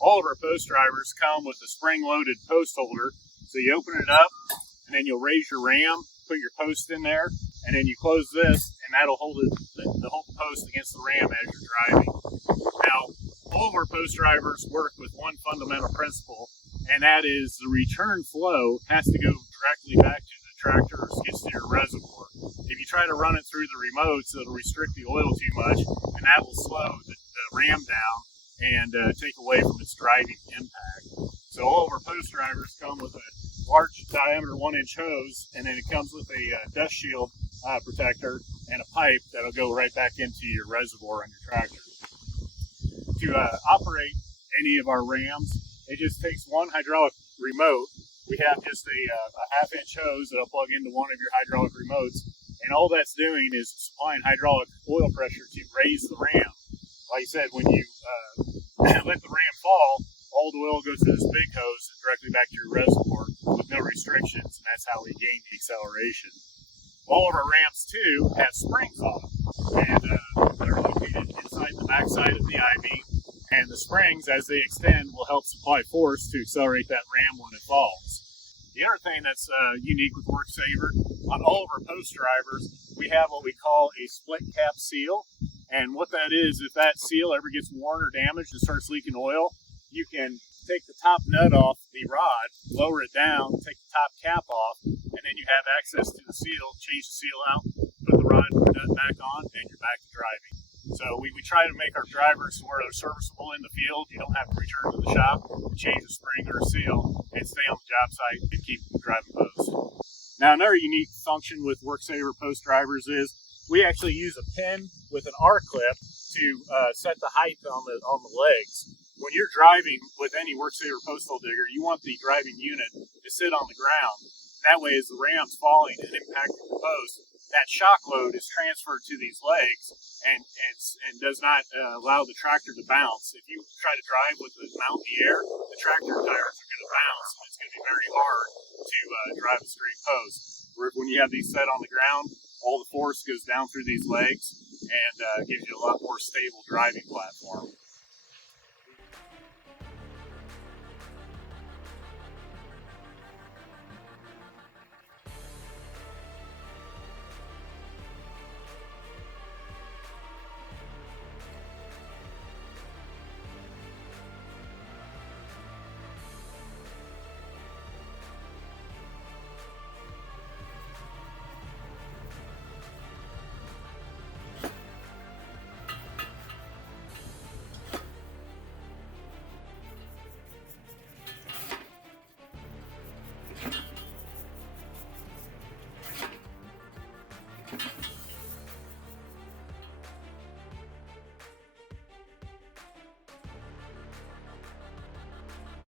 All of our post drivers come with a spring-loaded post holder. So you open it up, and then you'll raise your ram, put your post in there, and then you close this, and that'll hold the whole post against the ram as you're driving. Now, all of our post drivers work with one fundamental principle, and that is the return flow has to go directly back to the tractor or skid steer reservoir. If you try to run it through the remotes, it'll restrict the oil too much, and that will slow the ram down and take away from its driving impact. So all of our post drivers come with a large diameter 1-inch hose, and then it comes with a dust shield protector and a pipe that'll go right back into your reservoir on your tractor. To operate any of our rams, it just takes one hydraulic remote. We have just a 1/2-inch hose that'll plug into one of your hydraulic remotes, and all that's doing is supplying hydraulic oil pressure to raise the ram. Like I said, when you let the ram fall, all the oil goes to this big hose and directly back to your reservoir with no restrictions, and that's how we gain the acceleration. All of our rams, too, have springs on them, and they're located inside the backside of the I-beam, and the springs, as they extend, will help supply force to accelerate that ram when it falls. The other thing that's unique with Worksaver, on all of our post drivers, we have what we call a SplitCap seal, and what that is, if that seal ever gets worn or damaged and starts leaking oil, you can take the top nut off the rod, lower it down, take the top cap off, and then you have access to the seal, change the seal out, put the rod nut back on, and you're back to driving. So we try to make our drivers where they're serviceable in the field. You don't have to return to the shop, change a spring or a seal, and stay on the job site and keep driving post. Now, another unique function with Worksaver post drivers is we actually use a pin with an R-clip to set the height on the legs. When you're driving with any Worksaver postal digger, you want the driving unit to sit on the ground. That way, as the ram's falling and impacting the post, that shock load is transferred to these legs and does not allow the tractor to bounce. If you try to drive with the mount in the air, the tractor tires are going to bounce, and it's going to be very hard to drive a straight post. Where when you have these set on the ground, all the force goes down through these legs and gives you a lot more stable driving platform.